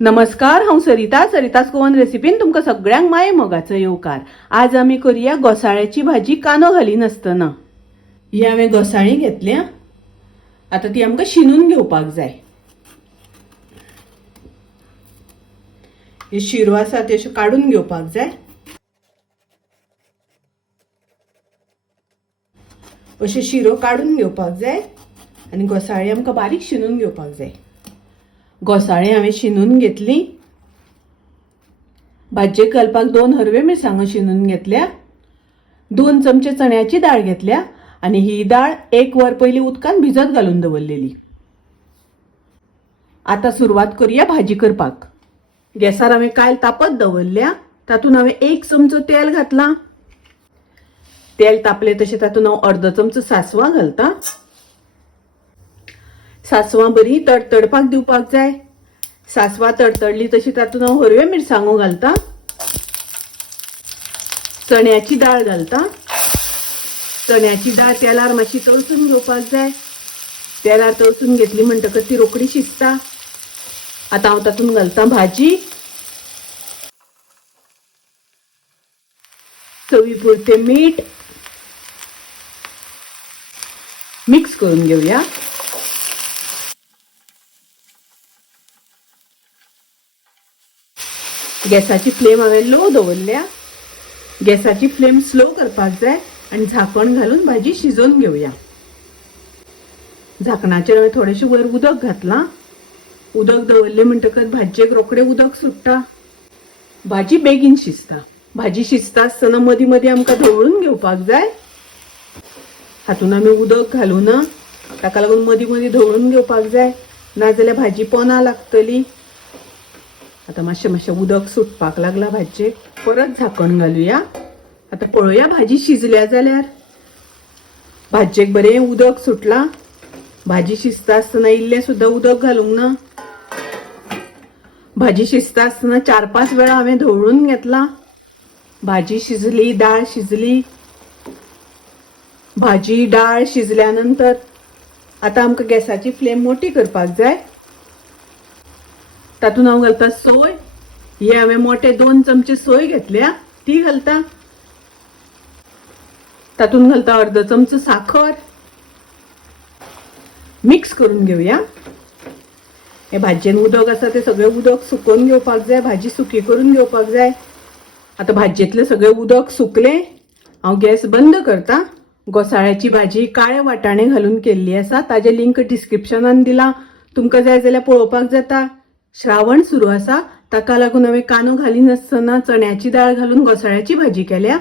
नमस्कार, हांव सरितास गोवन रेसिपीन तुमकां सगळ्यांक माये मोगाचो येवकार। आज आमी करूया घोसाळ्याची भाजी कांदो घालीन आसतना। ही हांवें घोसाळीं घेतल्या, आतां ती आमकां शिनून घेवपाक जाय। हे शिरो आसा ते अशे काडून घेवपाक जाय। अशे शिरो काडून घेवपाक जाय आनी घोसाळीं आमकां बारीक शिनून घेवपाक जाय। घोसाळीं हांवें शिनून घेतली। भाजयेक घालपाक 2 हरवे मिरसांगो शिनून घेतल्या। 2 चमचे चण्याची डाळ घेतल्या आनी ही डाळ 1 वर पयलीं उदकान भिजत घालून दवरलेली। आता सुरवात करूया भाजी करपाक। गॅसार हांवें कायल तापत दवरल्या। तातूंत हांवें 1 चमचो तेल घातला। तेल तापले तशें तातूंत हांव अर्दो चमचो सासवां घालता। सासवां बरी तडतडपाक दिवपाक जाय। सासवां तडतडली तशी तातूंत हांव हरवे मिरसांगो घालता। चण्याची डाळ घालता। चण्याची डाळ तेलार मातशी तळसून घेवपाक जाय। तेलार तळसून घेतली म्हणटकच ती रोखडी शिजता। आतां हांव तातूंत घालता भाजी। चवीपुरते मीठ। मिक्स करून घेऊया। गॅसाची फ्लेम हांवें लो दवरल्या। गॅसाची फ्लेम स्लो करपाक जाय आनी झाकण घालून भाजी शिजोवन घेवया। झाकणाचेर हांवें थोडेशें वयर उदक घातलां। उदक दवरलें म्हणटकच भाजयेक रोखडें उदक सुट्टा। भाजी बेगीन शिजता। भाजी शिजता आसतना मदीं मदीं आमकां ढवळून घेवपाक जाय। हातूंत आमी उदक घालूना, ताका लागून मदीं मदीं ढवळून घेवपाक जाय, नाजाल्यार भाजी पोना लागतली। आता मातशें उदक सुटपाक लागला भाजयेक। परत झाकण घालुया। आता पळोवया भाजी शिजल्या जाल्यार। भाजयेक बरें उदक सुटलां। भाजी शिजता आसतना इल्लें सुद्दां उदक घालूंक ना। भाजी शिजता आसतना 4-5 वेळा हांवें ढवळून घेतला। भाजी शिजली, डाळ शिजली। भाजी डाळ शिजल्यानंतर आता आमकां गॅसाची फ्लेम मोठी करपाक जाय। तातूंत हांव घालता सोय। हे हांवें मोठे 2 चमचे सोय घेतल्या, ती घालता। तातूंत घालता अर्दो चमचो साखर। मिक्स करून घेवया। हे भाजयेन उदक आसा ते सगळें उदक सुकोवन घेवपाक जाय, भाजी सुकी करून घेवपाक जाय। आता भाजयेंतलें सगळें उदक सुकलें। हांव गॅस बंद करता। घोसाळ्याची भाजी काळे वाटाणे घालून केल्ली आसा, ताजे लिंक डिस्क्रिप्शनान दिला, तुमकां जाय जाल्यार पळोवपाक जाता। श्रावण सुरू आसा, ताका लागून हांवें कांदो घालिनासतना चण्याची डाळ घालून घोसाळ्याची भाजी केल्या।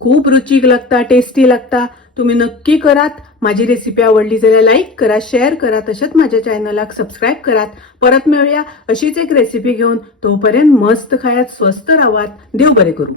खूब रुचीक लागता, टेस्टी लागता। तुम्ही नक्की करात। माझी रेसिपी आवडली जाल्यार लाईक करा, शेअर करा, तशेंच माझ्या चॅनलाक सबस्क्राईब करात। परत मेळूया अशीच एक रेसिपी घेऊन। तोपर्यंत मस्त खायात, स्वस्त राहात। देव बरें करू।